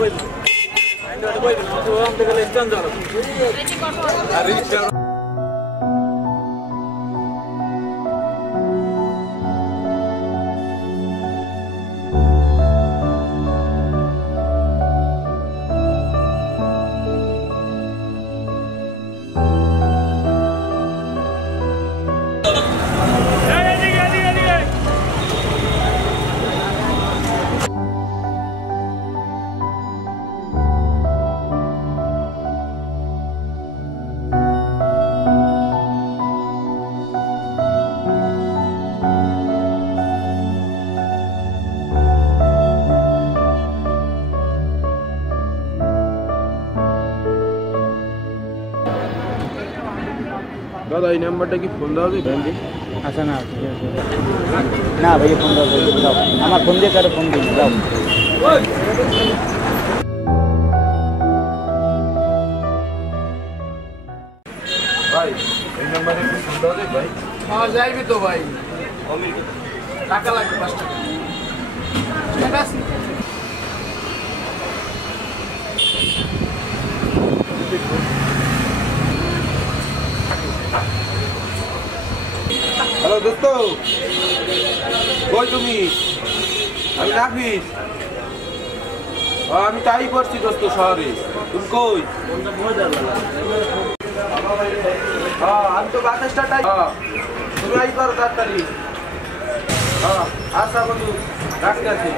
दादा এই নাম্বারটা কি ফোন দাও দিবেন? আচ্ছা না না ভাই ফোন দাও দাও আমার ফোন দিয়ে কারো ফোন দিন দাও ভাই এই নাম্বারে কি ফোন দাও ভাই? হ্যাঁ যাইবি তো ভাই টাকা লাগবে 5 টাকা ঠিক আছে হ্যালো দোস্ত কই তুমি? আমি নাফিস। আমি তাই করছি দোস্ত শহরে। তুমি কই? হ্যাঁ আমি তো বাতাসটা তাই। তুমি আই করো তাড়াতাড়ি। হ্যাঁ আচ্ছা বন্ধু রাখতে আছি।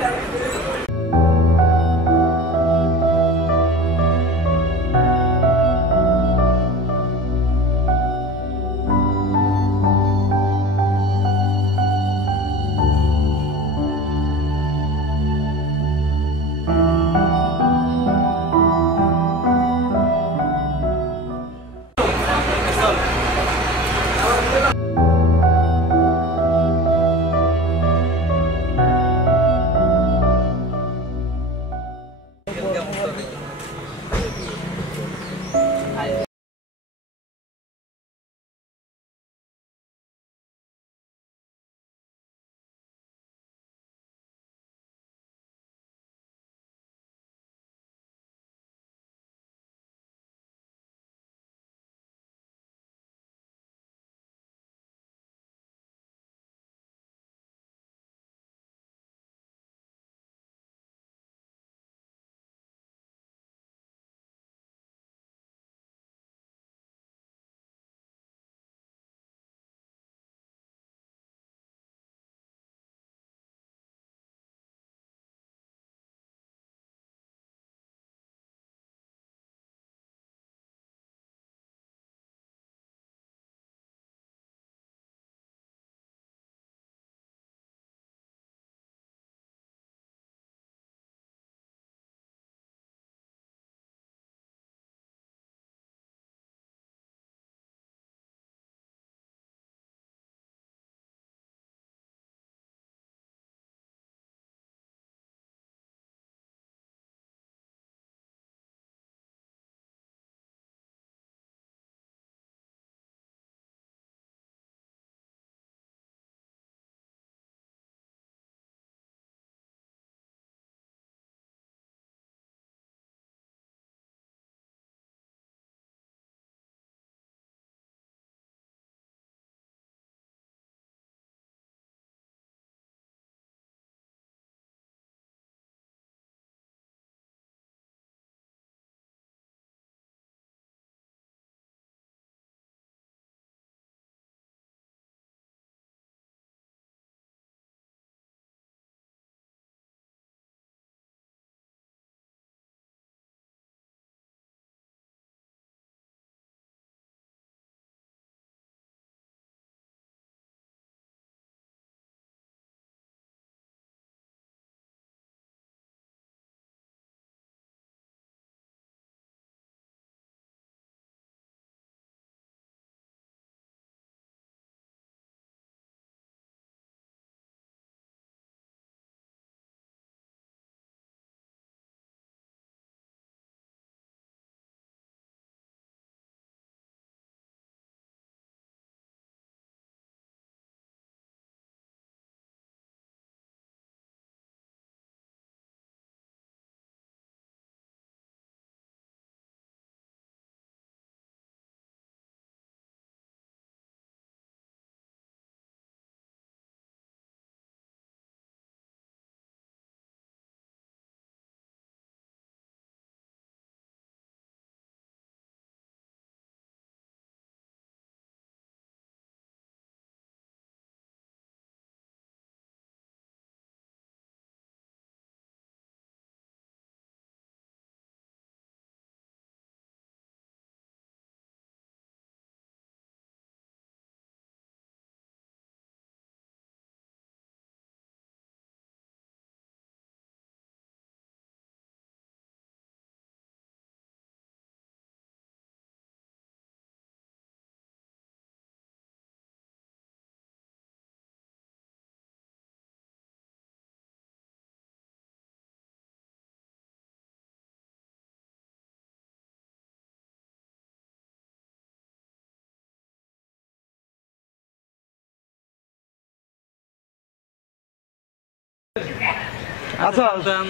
আচ্ছা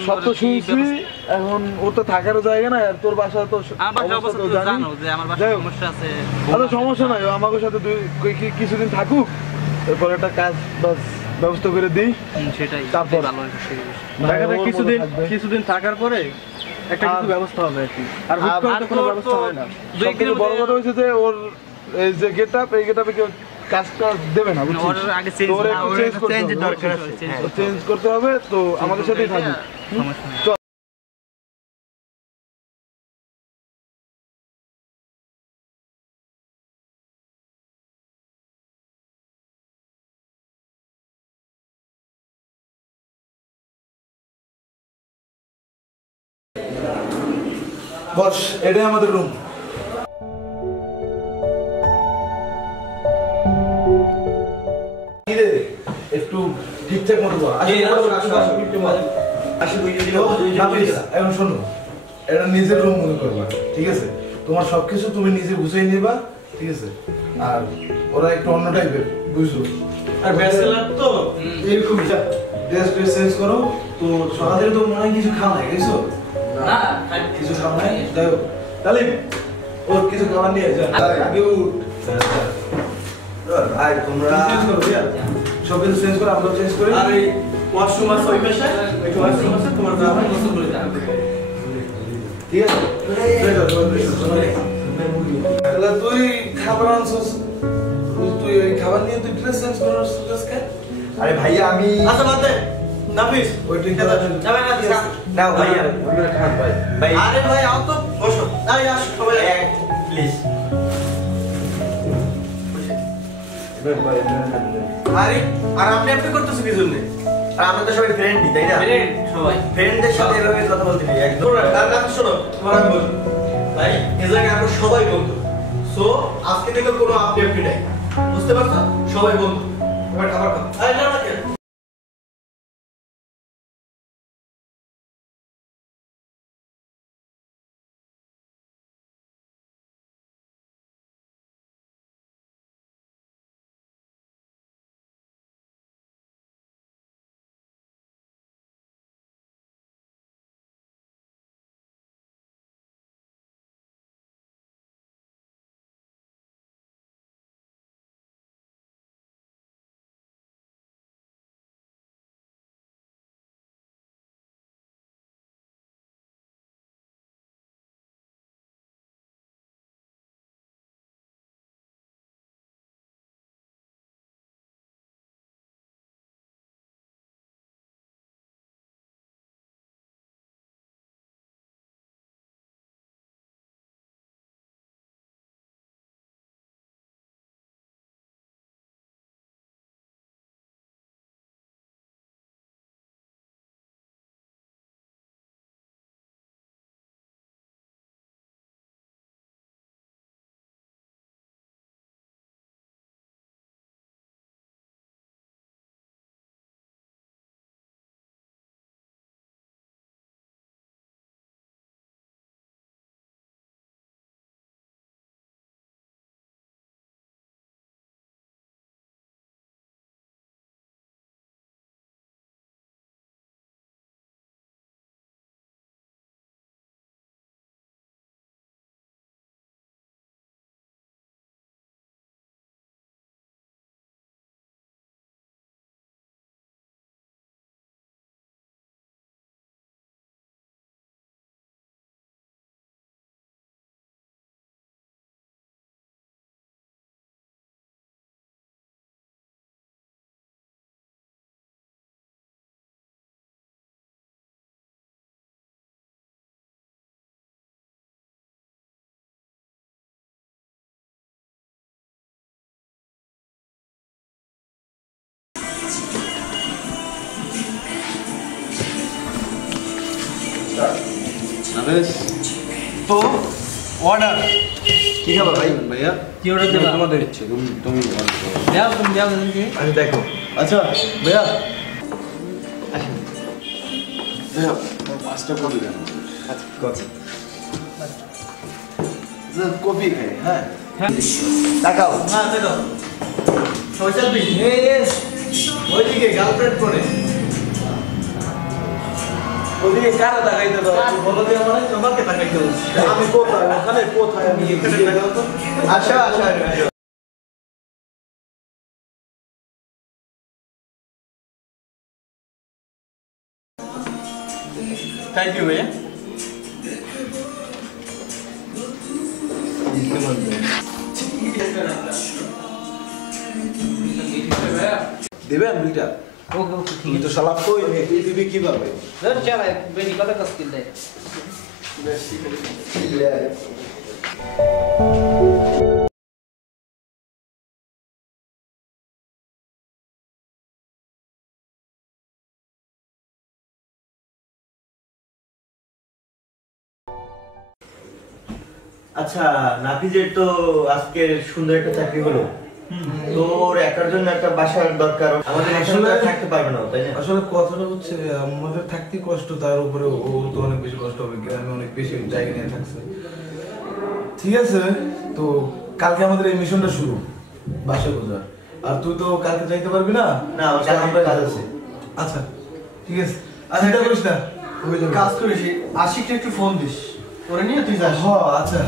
সব তো শুনছি, এখন ওর তো থাকারও জায়গা না, আর তোর বাসা তো অবস্থা তো জানো যে আমার বাসায় সমস্যা আছে। আচ্ছা সমস্যা নাই, আমাদের সাথে কিছুদিন থাকুক, তারপর একটা কাজ বাস ব্যবস্থা করে দিই, সেটাই তারপর কিছুদিন থাকার পরে একটা কিছু ব্যবস্থা হবে আর কি। আর হুট করে তো কোনো ব্যবস্থা হয় না। সবথেকে বড় কথা হচ্ছে যে ওর এই যে গেটআপ, এই গেটআপে কেউ কাজটা দেবে না, বুঝছিস? আগে চেঞ্জ করতে হবে, তো আমাদের সাথেই থাকবে। চল বস, এটাই আমাদের রুম। একটু ঠিকঠাক মতো এখন শোনো, এটা নিজের রুম মনে করবা, ঠিক আছে? তোমার সবকিছু তুমি নিজে গুছিয়ে নিবা, ঠিক আছে? আর ওরা একটু অন্য টাইপের, বুঝছো? আর ব্যাচেলার তো এরকম ড্রেস চেঞ্জ করো। তো সকালে তো মনে হয় কিছু খাওয়া নাই, বুঝছো? না কিছু খাওয়া নাই, যাই হোক তাহলে ওর কিছু খাবার নিয়ে যা আগে উঠ। ভাই তোমরা চেঞ্জ করো, সব কিছু চেঞ্জ করে আমরা চেঞ্জ করি। আর এই ওয়াশরুম আছে ওই পাশে, ওই ওয়াশরুম আছে, তোমার যাওয়া হয় গোসল করে যাবে, ঠিক আছে? তাহলে তুই খাবার আনছস, তুই ওই খাবার নিয়ে তুই ড্রেস চেঞ্জ করার সুযোগ। আরে ভাইয়া আমি আচ্ছা বাদ দে নাফিস, ওই ট্রিকটা যাবে না নাও ভাইয়া, ওইটা খান ভাই। ভাই আরে ভাই আও তো বসো, আরে আসো সবাই প্লিজ। আরে আর আপনি করতেছেন কি জন্য? আর আমরা তো সবাই ফ্রেন্ডই, তাই না? ফ্রেন্ড সবাই ফ্রেন্ডদের সাথে এভাবে কথা বলতে নেই একদম। তার কথা শোনো, তোমার আমি বলি ভাই, এই জায়গায় আমরা সবাই বন্ধু। সো আজকে থেকে কোনো আপনি নাই, বুঝতে পারছো? সবাই বন্ধু। এবার খাবার খাও। আরে না না তো অর্ডার কি খাবা ভাই? ভাইয়া কি অর্ডার দেবা? তোমাদের ইচ্ছে, তুমি দাও, তুমি দাও কি আমি দেখো। আচ্ছা ভাইয়া আসেন ভাইয়া, পাঁচটা কফি দেন। আচ্ছা কফি, কফি খাই। হ্যাঁ তাকাও, হ্যাঁ তাকাও, সবাই চালবি। ওইদিকে গার্লফ্রেন্ড করে ওদিকে কারা তাকাইতে দাও বলো দিয়ে মানে তোমাকে তাকাইতে হচ্ছে আমি কোথায় ওখানে কোথায় আমি এখানে আচ্ছা আচ্ছা থ্যাংক ইউ ভাইয়া দিবেন দুইটা ওকে ওকে ঠিক তুমি তো সালাপ কই তুই দিবি কিভাবে আছে চল বেনি কথা কাজ কিল দেয় আচ্ছা নাফিজের তো আজকে সুন্দর একটা চাকরি হলো তোর একার জন্য একটা বাসার দরকার আমাদের একসাথে থাকতে পারবে না তাই না আসলে কথাটা হচ্ছে আমাদের থাকতে কষ্ট তার উপরে ওর তো অনেক বেশি কষ্ট হবে গ্রামে অনেক বেশি জায়গা নিয়ে থাকছে ঠিক আছে তো কালকে আমাদের এই মিশনটা শুরু বাসা বোঝা আর তুই তো কালকে যাইতে পারবি না না, আমার কালকে কাজ আছে। আচ্ছা ঠিক আছে চিন্তা করিস না হয়ে যাবে কাজ করিস আশিকটা একটু ফোন দিস ওরে নিয়ে তুই যাস হ্যাঁ আচ্ছা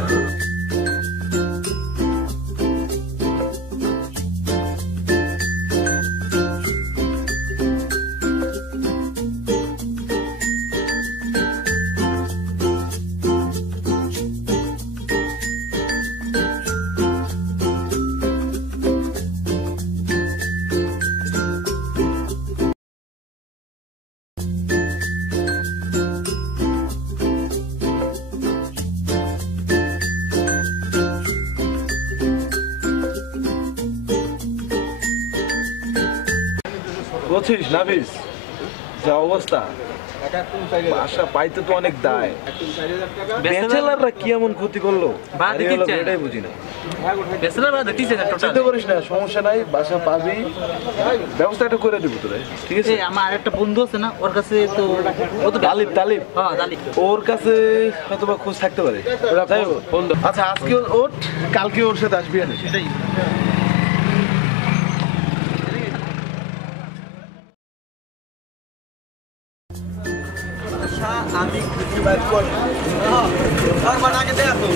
বলছিস নাফিস যা অবস্থা বাসা পাইতে তো অনেক দায় ব্যাচেলাররা কি এমন ক্ষতি করলো এটাই বুঝি না চিন্তা করিস না সমস্যা নাই বাসা পাবি ব্যবস্থা একটা করে দিব তোরে ঠিক আছে আমার একটা বন্ধু আছে না ওর কাছে তো ও তো তালিব তালিব হ্যাঁ তালিব ওর কাছে হয়তো বা খোঁজ থাকতে পারে আচ্ছা আজকে ওর কালকে ওর সাথে আসবি না সেটাই আমি খুশি বাইক করি আর বানাকে দেখো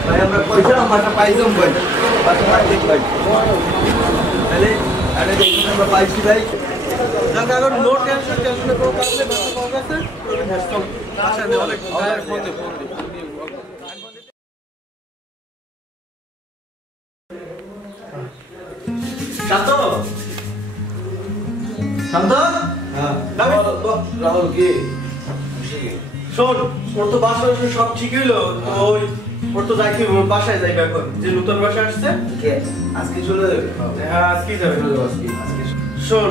ভাই আমরা পয়সা আমরা পাইলাম ভাই বাসা পাইলাম ভাই তাহলে আরে দেখুন আমরা পাইছি ভাই জান কাগজ নো টেনশন টেনশনে কোনো কাজ নেই বাসা পাওয়া গেছে বাসা দে অনেক ফোন দে শান্ত শান্ত হ্যাঁ রাহুল কি শোন ওর তো বাসা সব ঠিক হইলো ওই ওর তো যাই বাসায় যাইবে এখন যে নতুন বাসা আসছে আজকে চলে যাবে হ্যাঁ আজকেই যাবে শোন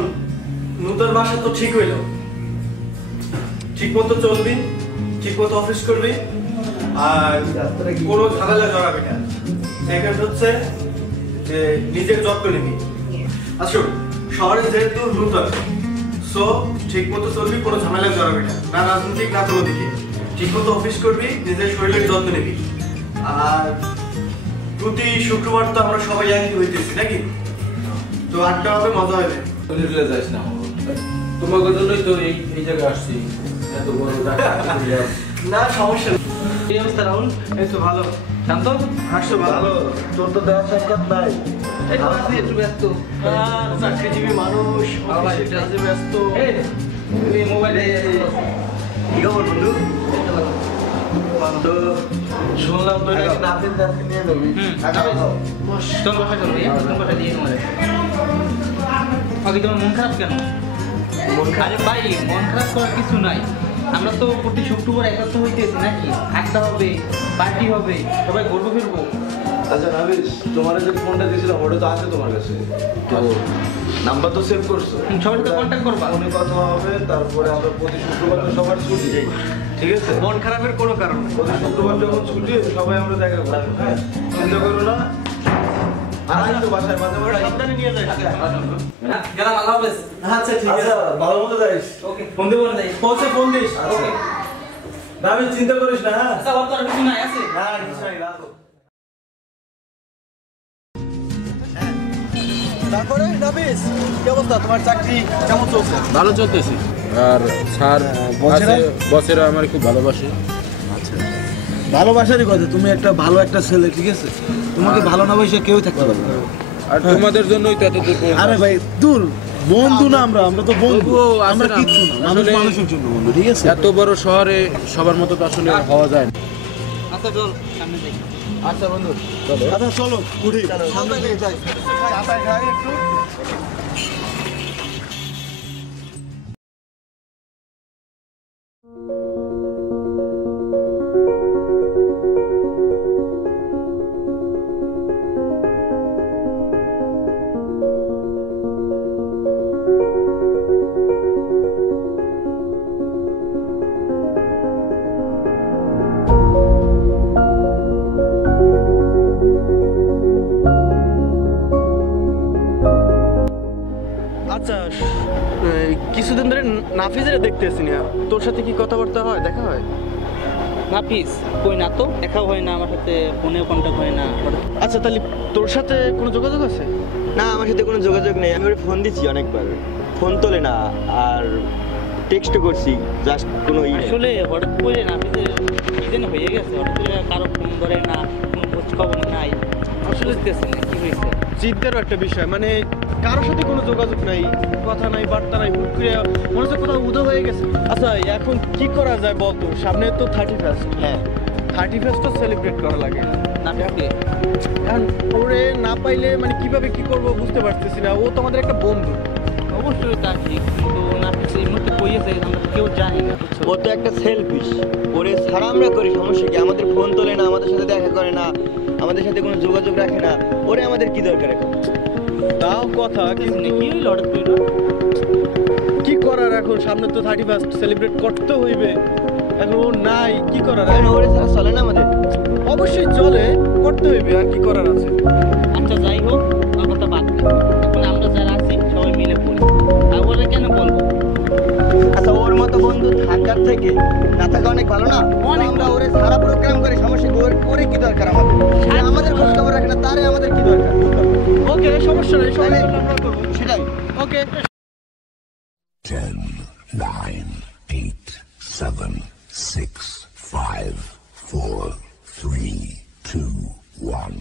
নতুন বাসা তো ঠিক হইলো ঠিক মতো চলবি ঠিক মতো অফিস করবি আর কোনো ঝামেলা জড়াবি না সেকেন্ড হচ্ছে যে নিজের যত্ন নিবি আচ্ছা শহরে যেহেতু নতুন সো ঠিক মতো চলবি কোনো ঝামেলা জড়াবি না না রাজনৈতিক না কোনো দিকে ঠিক মতো অফিস করবি নিজের শরীরের যত্ন নিবি আর প্রতি শুক্রবার তো আমরা সবাই একই হইতেছি নাকি তো আড্ডা হবে মজা হবে চলে যাস না তোমার জন্যই তো এই জায়গায় আসছি এত বড় না সমস্যা নেই এই অবস্থা রাহুল এই তো ভালো শান্ত হাসছো ভালো তোর তো দেওয়ার সাক্ষাৎ নাই এই তো আছি একটু ব্যস্ত চাকরিজীবী মানুষ অফিসে কাজে ব্যস্ত এই তুমি মোবাইলে কি খবর বন্ধু তো শুনলাম তো নাকি নাফিজ দাসকে নিয়ে যাবি চল বাসা চলো এই প্রথম বাসা দিয়ে তোমাদের আগে তোমার মন খারাপ কেন আরে ভাই মন খারাপ করার কিছু নাই আমরা তো প্রতি শুক্রবার একত্র হইতেছি নাকি একটা হবে পার্টি হবে সবাই ঘুরবো ফিরবো আচ্ছা নাফিস তোমার যে ফোনটা দিয়েছিলাম ওটা তো আছে তোমার কাছে তো নাম্বার তো সেভ করছো সবার সাথে কন্ট্যাক্ট করবা ফোনে কথা হবে তারপরে আমরা প্রতি শুক্রবার তো সবার ছুটি ঠিক আছে মন খারাপের কোনো কারণ নেই প্রতি শুক্রবার যখন ছুটি সবাই আমরা দেখা করবো হ্যাঁ চিন্তা করো না আর আমি তো বাসায় মাঝে মাঝে সাবধানে নিয়ে যাই গেলাম আল্লাহ হাফেজ আচ্ছা ঠিক আছে ভালো মতো যাইস ওকে ফোন দিব না পৌঁছে ফোন দিস ওকে না আমি চিন্তা করিস না হ্যাঁ আচ্ছা ওর তো আর কিছু নাই আছে না কিছু নাই রাখো তারপরে নাফিস কি অবস্থা, তোমার চাকরি কেমন চলছে? ভালো চলতেছি। আর স্যার বসেরা আমার খুব ভালোবাসে। ভালোবাসারই কথা, তুমি একটা ভালো একটা ছেলে, ঠিক আছে? তোমাকে ভালো না বাসে কেউ থাকতে পারবে না। আর তোমাদের জন্যই তো এত দূর পর্যন্ত। আরে ভাই দূর, বন্ধু না আমরা তো বন্ধু, তবুও আছে আমরা না, কিচ্ছু না, মানুষ আসলে- মানুষের জন্য বন্ধু, ঠিক আছে? এত বড় শহরে সবার মতো তো আসলে হওয়া যায় না। আচ্ছা চল সামনে যাই। আচ্ছা বন্ধু, আচ্ছা চলো উঠি, সামনে দিকে যাই। চাটা খাই একটু। আচ্ছা কিছুদিন ধরে নাফিজের দেখতেছি না, তোর সাথে কি কথাবার্তা হয়, দেখা হয়? নাফিস কই না তো, দেখাও হয় না আমার সাথে, ফোনেও কন্ট্যাক্ট হয় না। আচ্ছা তাহলে তোর সাথে কোনো যোগাযোগ আছে? না, আমার সাথে কোনো যোগাযোগ নেই। আমি ওরে ফোন দিচ্ছি অনেকবার, ফোন তোলে না। আর টেক্সট করছি, জাস্ট কোনো ই নেই। আসলে হঠাৎ করে নাফিসের কি যেন হয়ে গেছে, হঠাৎ করে কারো ফোন ধরে না, কোনো খোঁজ খবর নাই, আসলে বুঝতেছি না কি হয়েছে। চিন্তারও একটা বিষয়, মানে কারোর সাথে কোনো যোগাযোগ নাই, কথা নাই, বার্তা নাই, হুট করে মনে হচ্ছে কোথাও উদয় হয়ে গেছে। আচ্ছা এখন কি করা যায় বলতো, সামনে তো 31st। হ্যাঁ, 31st তো সেলিব্রেট করা লাগে। নাফিসকে এখন ওরে না পাইলে মানে কিভাবে কি করব বুঝতে পারতেছি না। ও তো আমাদের একটা বন্ধু। অবশ্যই তা ঠিক, কিন্তু নাফিস এই মুহূর্তে কইয়েছে আমরা তো কেউ জানি না, বুঝছো? ও তো একটা সেলফিশ। ওরে ছাড়া আমরা করি, সমস্যা কি? আমাদের ফোন তোলে না, আমাদের সাথে দেখা করে না, আমাদের সাথে কোনো যোগাযোগ রাখে না। ওরে আমাদের কি দরকার এখন? তাও কথা, বুঝতেছি কিন্তু না, কি হইলো হঠাৎ করে? কি করার এখন, সামনে তো 31st সেলিব্রেট করতে হইবে। এখন ও নাই, কি করার? এখন ওরে ছাড়া চলে না আমাদের। অবশ্যই চলে, করতে হইবে, আর কি করার আছে? আচ্ছা যাই হোক, ওর কথা বাদ দে। এখন আমরা যারা আছি সবাই মিলে পড়ি, আর ওরা কেন বলবো? আচ্ছা, ওর মতো বন্ধু থাকার থেকে না থাকা অনেক ভালো না? অনেক আমরা ভালো। ওরে সারা প্রোগ্রাম করি, সমস্যা কি? ওরে কি দরকার আমাদের? সে আমাদের খোঁজ খবর রাখে না, তারে আমাদের কি দরকার? ওকে, সমস্যা নেই, সবাই তাহলে- মিলে আমরা করবো। সেটাই। ওকে। 10, 9, 8, 7, 6, 5, 4, 3, 2, 1.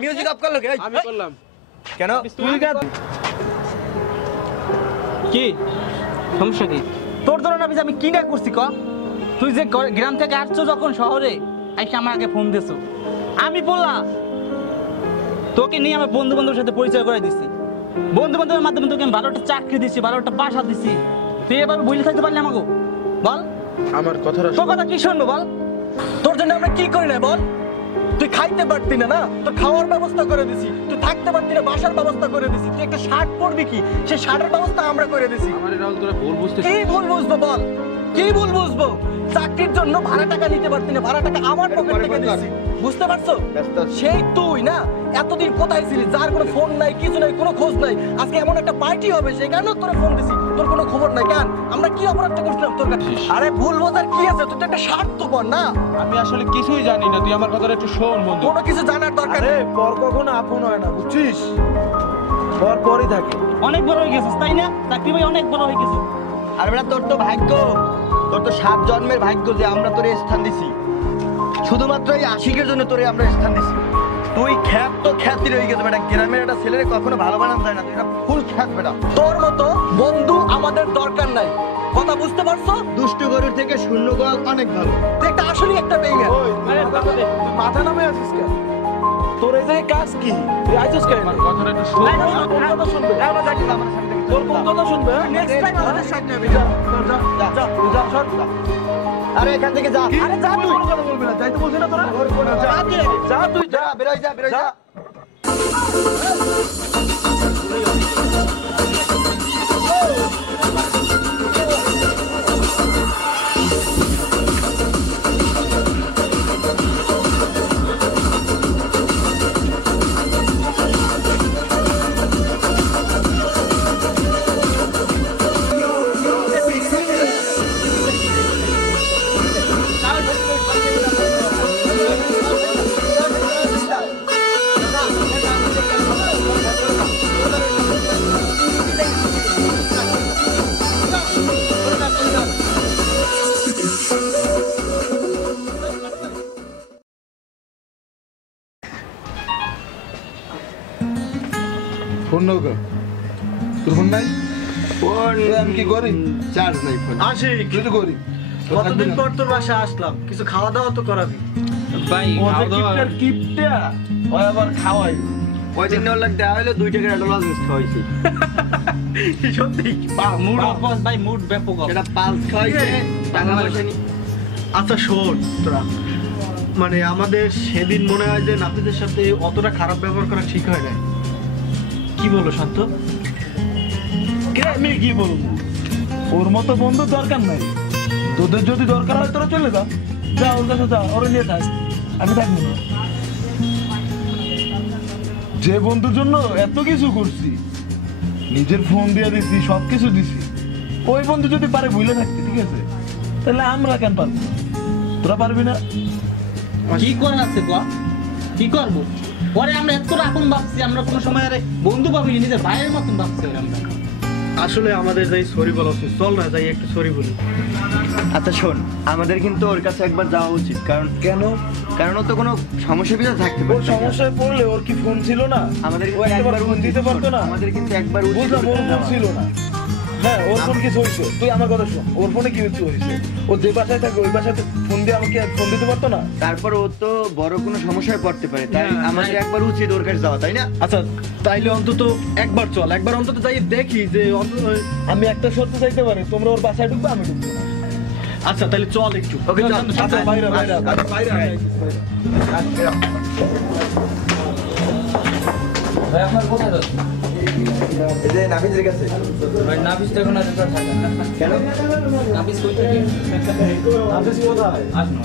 মিউজিক অফ করলো কে? আমি করলাম। কেন? তুই গান। কি সমস্যা কি তোর? ধরো না আমি কি না করছি ক? তুই যে গ্রাম থেকে আসছো যখন শহরে আইসা আমার আগে ফোন দিছো, আমি বললাম তোকে নিয়ে আমার বন্ধু বান্ধবের সাথে পরিচয় করে দিছি। বন্ধু বান্ধবের মাধ্যমে তোকে আমি ভালো একটা চাকরি দিছি, ভালো একটা বাসা দিছি, তুই এভাবে বলে থাকতে পারলি আমাকে? বল আমার কথাটা তোর কথা কি শুনবো বল? তোর জন্য আমরা কি করি না বল? তুই খাইতে পারতি না, না তোর খাওয়ার ব্যবস্থা করে দিছি, তুই থাকতে পারতি না বাসার ব্যবস্থা করে দিছি, তুই একটা শার্ট পরবি কি সেই শার্টের ব্যবস্থা আমরা করে দিছি। আমার রাহুল তোরা ভুল বুঝতে কি ভুল বুঝবো বল? কি ভুল বুঝবো? চাকরির জন্য ভাড়া টাকা নিতে পারতি না, ভাড়া টাকা আমার পকেট থেকে দিছি, বুঝতে পারছো? সেই তুই না এতদিন কোথায় ছিলি, যার কোনো ফোন নাই, কিছু নাই, কোনো খোঁজ নাই। আজকে এমন একটা পার্টি হবে সেই কারণে তোরে ফোন দিছি, তোর কোনো খবর নাই। কেন আমরা কি অপরাধটা করছিলাম তোর কাছে? আরে ভুল বোঝার কি আছে, তুই তো একটা স্বার্থপর না। আমি আসলে কিছুই জানি না, তুই আমার কথাটা একটু শোন বন্ধু। কোনো কিছু জানার দরকার আরে নেই। পর কখনো আপন হয় না, বুঝছিস? পর পরই থাকে। অনেক বড় হয়ে গেছিস তাই না? চাকরি ভাই অনেক বড় হয়ে গেছিস। আর বেটা তোর তো ভাগ্য, তোর তো 7 জন্মের ভাগ্য যে আমরা তোরে স্থান দিছি। শুধুমাত্র এই আশিকের জন্য তোরে আমরা স্থান দিছি। তুই খ্যাত তো খ্যাতি রয়ে গেছে বেটা, গ্রামের একটা ছেলেরে কখনো ভালো বানানো যায় না, তুই একটা ফুল খ্যাত বেটা। তোর মতো বন্ধু আমাদের দরকার নাই, কথা বুঝতে পারছো? দুষ্টু গরুর থেকে শূন্য গোয়াল অনেক ভালো। তুই একটা আসলেই একটা বেইমান। তুই মাথা নামে আছিস কেন? তোর এই জায়গায় কাজ কি? তুই আইছিস কেন? কথাটা একটু শোন। কোন কথা শুনবে? আমরা যাচ্ছি আমার সামনে থেকে। তোর কোন কথা শুনবে? নেক্সট টাইম আমাদের সাইড নেবে। যা যা যা যা সর যা। আরে এখান থেকে যা। আরে যা তুই। কোনো কথা বলবি না, যাইতে বলছি না তোরা? যা তুই আগে। যা তুই যা। যা বেরোয় যা বেরোয় যা। ফোন নৌকা তোর ফোন নাই? ফোন আমি কি করি? চার্জ নাই ফোন। আশিক, তুই তো করি কতদিন পর তোর বাসায় আসলাম, কিছু খাওয়া দাওয়া তো করাবি। ভাই খাওয়া দাওয়া কিপটা ওই আবার খাওয়াই। ওই দিন ওর লাগ দেওয়া হলো 2 টাকার অ্যাডভান্স মিস খাওয়াইছি। সত্যি? মুড অফ ভাই, মুড ব্যাপক অফ। এটা পালস খাওয়াইছে, টাকা পয়সা নি। আচ্ছা শোন তোরা, মানে আমাদের সেদিন মনে হয় যে নাপিতের সাথে অতটা খারাপ ব্যবহার করা ঠিক হয় না। কি বলো শান্ত? আমি কি বলবো, ওর মতো বন্ধু দরকার নাই। তোদের যদি দরকার হয় তোরা চলে যা, যা ওর কাছে যা, ওরা নিয়ে থাক, আমি থাকবো না। যে বন্ধুর জন্য এত কিছু করছি, নিজের ফোন দিয়ে দিছি, সবকিছু দিছি, ওই বন্ধু যদি পারে ভুলে থাকতে, ঠিক আছে, তাহলে আমরা কেন পারবো না? তোরা পারবি না? কি করার আছে গো? কি করবো? পরে আমরা এত রকম ভাবছি, আমরা কোনো সময় আরে বন্ধু ভাবিনি, নিজের ভাইয়ের মতন ভাবছি আমরা। আসলে আমাদের যাই সরি বলা উচিত, চল না যাই একটু সরি বলি। আচ্ছা শোন, আমাদের কিন্তু ওর কাছে একবার যাওয়া উচিত। কারণ কেন? কারণ ও তো কোনো সমস্যা ভিতরে থাকতে ওর পারে। সমস্যায় পড়লে ওর কি ফোন ছিল না? আমাদের ও একবার ফোন দিতে পারতো না? আমাদের কিন্তু একবার উচিত বুঝলাম, ওর ফোন যাওয়া। ছিল না। হ্যাঁ, ওর ফোন কিছু হয়েছে, তুই আমার কথা শোন, ওর ফোনে কি কিছু হয়েছে? ও যে বাসায় থাকে ওই বাসায় ফোন দিয়ে আমাকে ফোন দিতে পারতো না? তারপর ও তো বড় কোনো সমস্যায় পড়তে পারে, তাই না, আমাদের একবার উচিত ওর কাছে যাওয়া, তাই না? আচ্ছা তাইলে অন্তত একবার চল, একবার অন্তত যাই দেখি যে আমি একটা সত্য চাইতে পারি, তোমরা ওর বাসায় ঢুকবে, আমি ঢুকবো না। আচ্ছা তাহলে চল একটু। ওকে চল। আচ্ছা, বাইরে বাইরে বাইরে ভাই আপনার কোথায় যাচ্ছে? এই যে নাফিজের কাছে। ভাই নাফিস তো এখন আছে, থাকে না। কেন? নাফিস কই থাকে? আফিস কোথায়? আসুন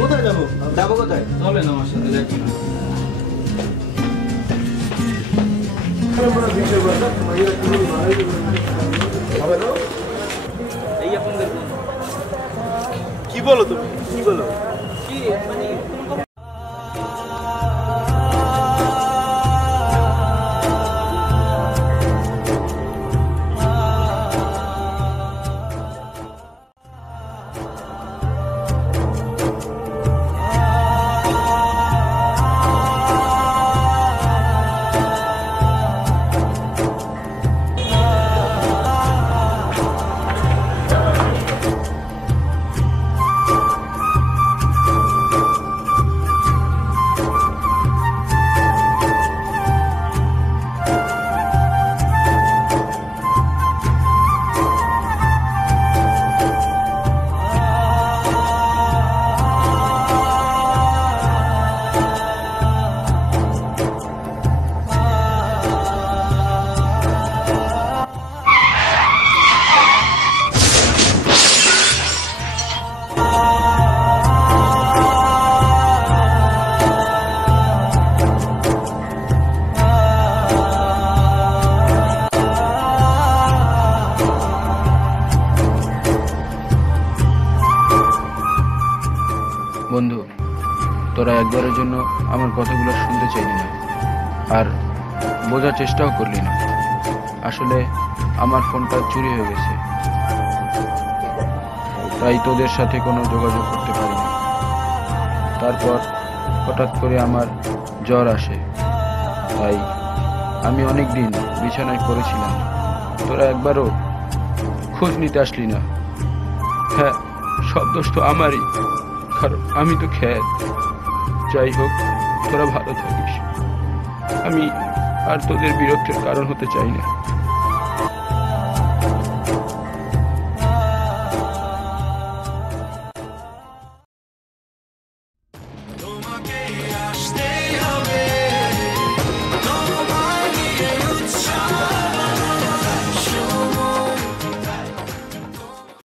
কোথায় যাবো? যাবো কোথায়? চলেন আমার সাথে, দেখুন এই এখন দেখুন কি বলো তুমি? কি বলো? কি মানে একবারের জন্য আমার কথাগুলো শুনতে চাইলি না আর বোঝার চেষ্টাও করলি না। আসলে আমার ফোনটা চুরি হয়ে গেছে, তাই তোদের সাথে কোনো যোগাযোগ করতে পারিনি। তারপর হঠাৎ করে আমার জ্বর আসে, তাই আমি অনেক দিন বিছানায় পড়েছিলাম। তোরা একবারও খোঁজ নিতে আসলি না। হ্যাঁ, সব দোষ তো আমারই, কারণ আমি তো খ্যাত। যাই হোক, তোরা ভালো থাকিস। আমি আর তোদের বিরক্তের কারণ হতে চাই না।